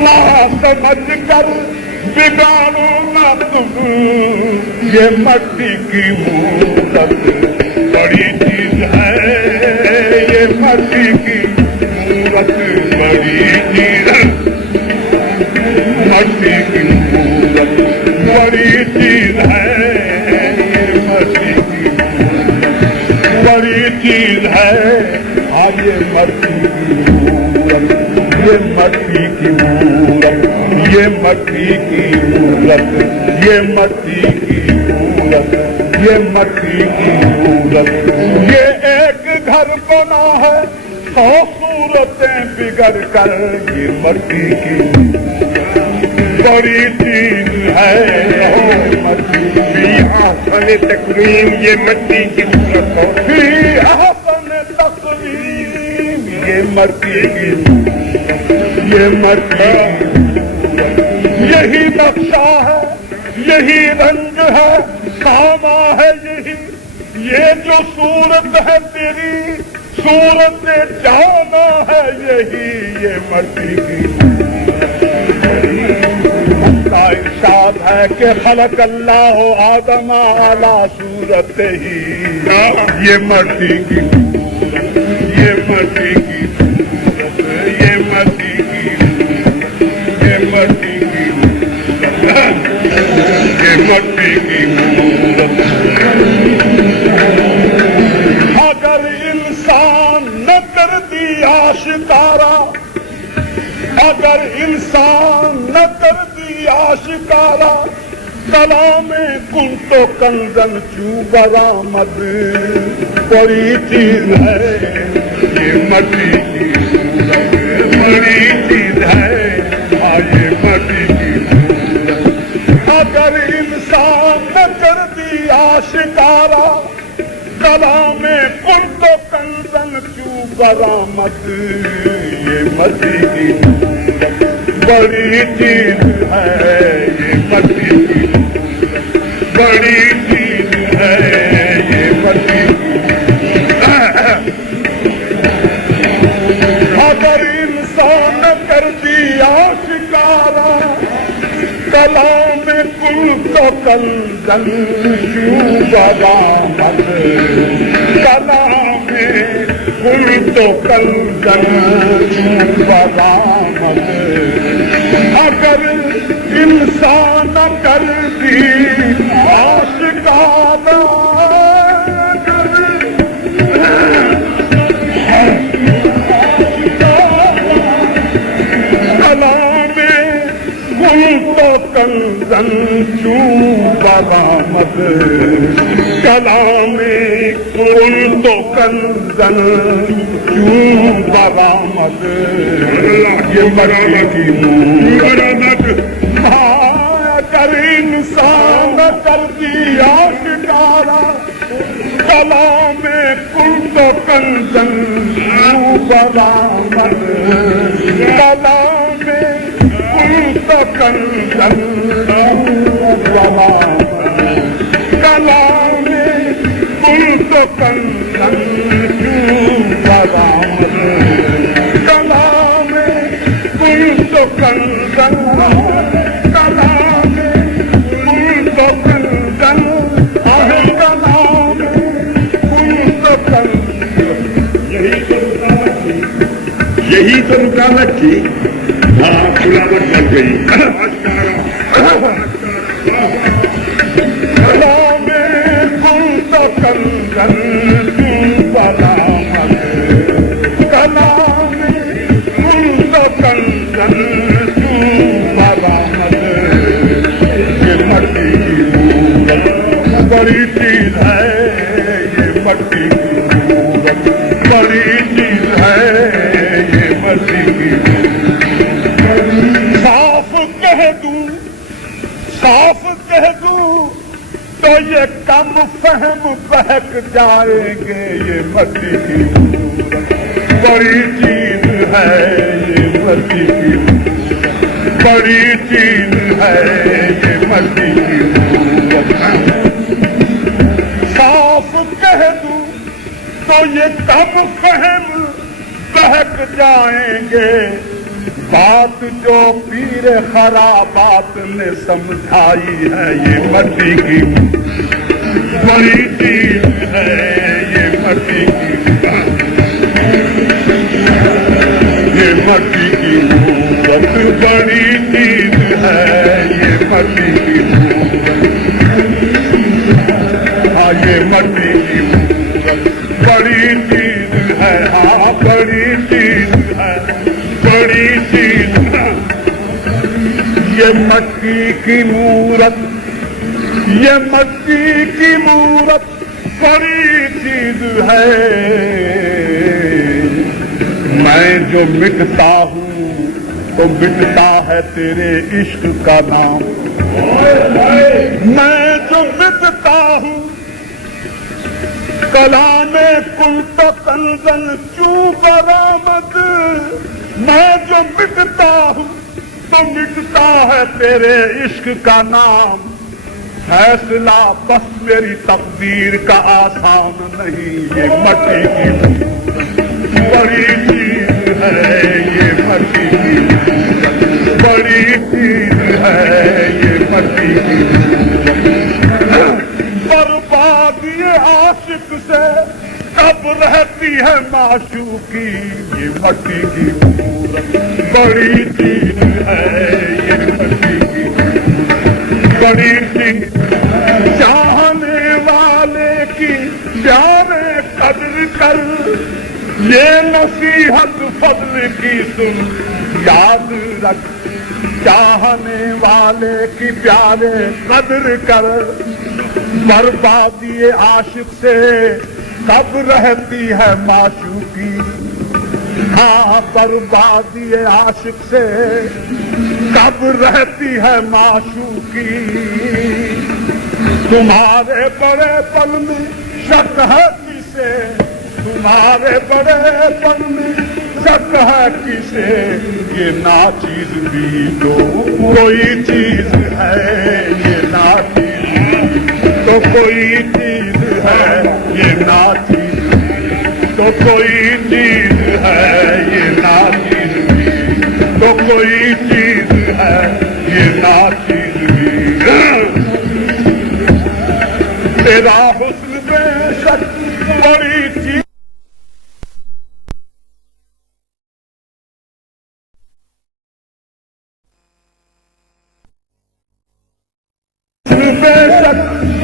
سمجھ کر بگاڑو نہ تم یہ مٹی کی مورت بڑی چیز ہے، یہ مٹی کی مورت بڑی چیز ہے، مٹی کی مورت بڑی چیز ہے، یہ مٹی کی مورت بڑی چیز ہے، ہاں یہ مٹی کی مورت، یہ مٹی کی مورت، یہ مٹی کی مورت، یہ مٹی کی مورت، یہ مٹی کی مورت، یہ ایک گھر بنا ہے 100 صورتیں بگڑ کر، یہ مٹی کی بڑی چیز ہے، فی احسن تقویم، یہ مٹی کی صورت ہے، فی احسن تقویم، یہ مٹی کی، یہ مٹی، یہی نقشہ ہے، یہی رنگ ہے، ساما ہے یہی، یہ جو صورت ہے تیری صورت جانا ہے یہی، یہ مٹی کی کا ارشاد ہے کہ خلق اللہ آدم علی صورت ہی، یہ مٹی کی، یہ مٹی کی، یہ مٹی کی، یہ مٹی کی، یہ مٹی کی مورت، اگر انسان نہ کر دی آشکارا، اگر انسان نہ کر دی آشکارا، کلام کن تو کنزن چوں برآمد بڑی چیز ہے، یہ مٹی کی بڑی چیز ہے، یہ مٹی کی، اگر انسان نہ کر دی آشکارا، کلام کن تو کنزن چوں برآمد، یہ مٹی کی بڑی چیز ہے، یہ مٹی کی بڑی چیز ہے، یہ مٹی کی، اگر انسان کر دیا شکارا، کلام کل تو کنزن چوں برآمد، کلام کل تو کنزن چوں برآمد، اگر انسان کر دی آشکارا، کلام کل تو کنزن چوں برآمد، کلام کل تو کنزن چوں برآمد، یہ مٹی کی مورت، اگر انسان کر دی آشکارا، کلام کل تو کنزن چوں برآمد، کلام کل تو کنزن چوں برآمد، کلام کل تو کنزن چوں برآمد، کلام کل تو کنزن، کلام کل تو کنزن، کلام کل تو کنزن، یہی تو رکاوٹ تھی، ہاں کھلاوٹ لگ گئی، کلام کل تو کنزن چوں برآمد، کلام کل تو کنزن چوں برآمد، یہ مٹی کی مورت بڑی چیز ہے، یہ مٹی کی مورت بڑی چیز ہے، یہ مٹی کی مورت، صاف کہہ دوں، صاف کہہ دوں تو یہ کم فہم بہک جائیں گے، یہ مٹی کی مورت بڑی چیز ہے، یہ مٹی کی بڑی چیز ہے، یہ مٹی کی مورت، صاف کہہ دوں تو یہ کم فہم بہک جائیں گے، بات جو پیر خرابات نے سمجھائی ہے یہ مٹی کی بڑی چیز ہے، یہ مٹی کی مورت بڑی چیز ہے، یہ مٹی کی مورت، ہاں یہ مٹی کی مورت بڑی چیز ہے، ہاں بڑی چیز ہے، بڑی چیز ہے، یہ مٹی کی مورت، یہ مٹی کی مورت بڑی چیز ہے، میں جو مٹتا ہوں تو مٹتا ہے تیرے عشق کا نام، میں جو مٹتا ہوں کلام کلت کنزن چوں برآمد، میں جو مٹتا ہوں تو مٹتا ہے تیرے عشق کا نام، فیصلہ بس میری تقدیر کا آسان نہیں، یہ مٹی کی بڑی چیز ہے، یہ مٹی کی بڑی چیز ہے، یہ مٹی کی بربادی عاشق سے کب رہتی ہے معشوقی، یہ مٹی کی بڑی چیز ہے، یہ مٹی کی بڑی چیز، چاہنے والے کی پیارے قدر کر، یہ نصیحت فضل کی سن یاد رکھ، چاہنے والے کی پیارے قدر کر، بربادی عاشق سے کب رہتی ہے معشوقی، ہاں بربادی عاشق سے کب رہتی ہے معشوقی، تمہارے بڑے پن میں شک ہے کسے، تمہارے بڑے پن میں شک ہے کسے، یہ ناچیز بھی تو کوئی چیز ہے، یہ ناچیز تو کوئی چیز ہے، یہ ناچیز تو کوئی چیز ہے، یہ ناچیز تو کوئی چیز ہے، یہ ناچیز تیرا حسن بے شک بڑی چیز، بے شک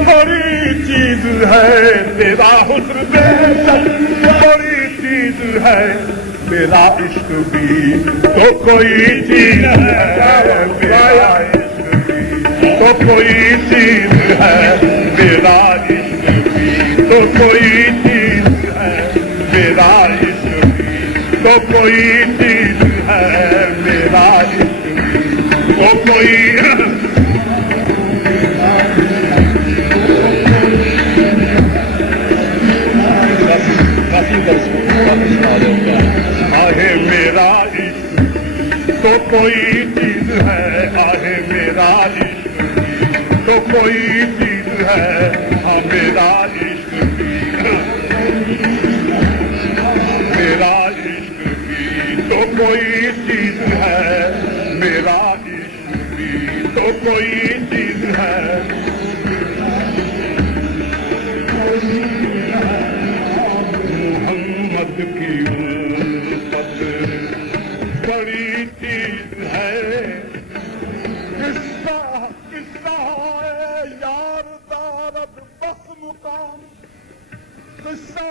بڑی چیز ہے، تیرا حسن بے شک بڑی چیز ہے، میرا عشق بھی تو کوئی چیز ہے، میرا عشق بھی تو کوئی چیز ہے، میرا عشق بھی تو کوئی چیز ہے، میرا عشق بھی تو کوئی چیز ہے، میرا عشق بھی تو کوئی آہے میرا عشق تو کوئی چیز ہے، آہے میرا عشق تو کوئی چیز ہے، ہاں میرا عشق بھی، میرا عشق بھی تو کوئی چیز ہے، میرا عشق بھی تو کوئی چیز ہے، محمد کی الفت بڑی چیز ہے، قصہ قصہ ہے یار دارد بس مقام، قصہ